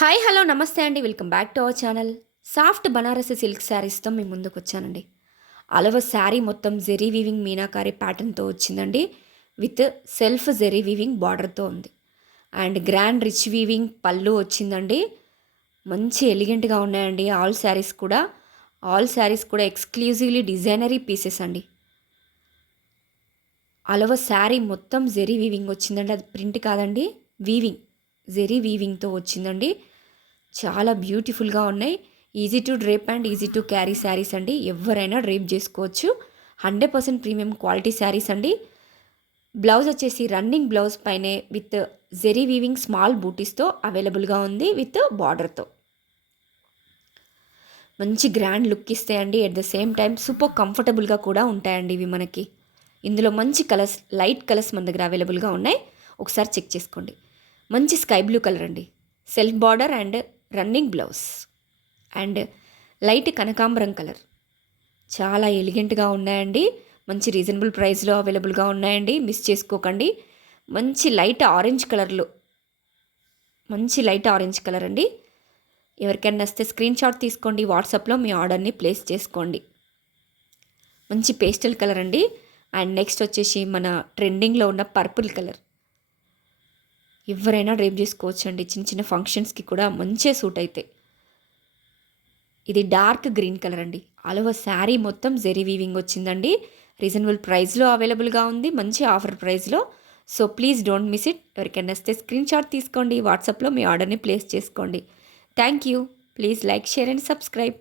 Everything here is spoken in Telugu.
హాయ్ హలో నమస్తే అండి, welcome back to our channel. Soft Banarasi silk శారీస్తో మీ ముందుకు వచ్చానండి. అలవ శారీ మొత్తం జెరీ వీవింగ్ మీనాకారి ప్యాటర్న్తో వచ్చిందండి. విత్ సెల్ఫ్ జెరీ వీవింగ్ బార్డర్తో ఉంది. అండ్ గ్రాండ్ రిచ్ వీవింగ్ పళ్ళు వచ్చిందండి. మంచి ఎలిగెంట్గా ఉన్నాయండి ఆల్ శారీస్ కూడా ఎక్స్క్లూజివ్లీ డిజైనరీ పీసెస్ అండి. అలవ శారీ మొత్తం జెరీ వీవింగ్ వచ్చిందండి. అది ప్రింట్ కాదండి, వీవింగ్, జెరీ వీవింగ్తో వచ్చిందండి. చాలా బ్యూటిఫుల్గా ఉన్నాయి. Easy to drape and easy to carry saris అండి. ఎవరైనా డ్రేప్ చేసుకోవచ్చు. 100% ప్రీమియం క్వాలిటీ శారీస్ అండి. బ్లౌజ్ వచ్చేసి రన్నింగ్ బ్లౌజ్ పైనే విత్ జెరీ వీవింగ్ స్మాల్ బూటీస్తో అవైలబుల్గా ఉంది విత్ బార్డర్తో. మంచి గ్రాండ్ లుక్ ఇస్తాయండి. At the same time super కంఫర్టబుల్గా కూడా ఉంటాయండి ఇవి మనకి. ఇందులో మంచి కలర్స్, లైట్ కలర్స్ మన దగ్గర అవైలబుల్గా ఉన్నాయి. ఒకసారి చెక్ చేసుకోండి. మంచి స్కై బ్లూ కలర్ అండి, self border and running blouse. And light కనకాంబరం కలర్. చాలా ఎలిగెంట్గా ఉన్నాయండి. మంచి రీజనబుల్ ప్రైస్లో అవైలబుల్గా ఉన్నాయండి. మిస్ చేసుకోకండి. మంచి లైట్ ఆరెంజ్ కలర్ అండి. ఎవరికైనా నచ్చితే స్క్రీన్ షాట్ తీసుకోండి. వాట్సాప్లో మీ ఆర్డర్ని ప్లేస్ చేసుకోండి. మంచి పేస్టల్ కలర్ అండి. అండ్ నెక్స్ట్ వచ్చేసి మన ట్రెండింగ్లో ఉన్న పర్పుల్ కలర్. ఎవరైనా డ్రేప్ చేసుకోవచ్చు అండి. చిన్న చిన్న ఫంక్షన్స్కి కూడా మంచిగా సూట్ అవుతాయి. ఇది డార్క్ గ్రీన్ కలర్ అండి. అలవ శారీ మొత్తం జెరీ వీవింగ్ వచ్చిందండి. రీజనబుల్ ప్రైస్లో అవైలబుల్గా ఉంది, మంచి ఆఫర్ ప్రైస్లో. So please don't miss it. ఎవరికైనా వస్తే స్క్రీన్ షాట్ తీసుకోండి. వాట్సాప్లో మీ ఆర్డర్ని ప్లేస్ చేసుకోండి. Thank you. Please like, share and subscribe.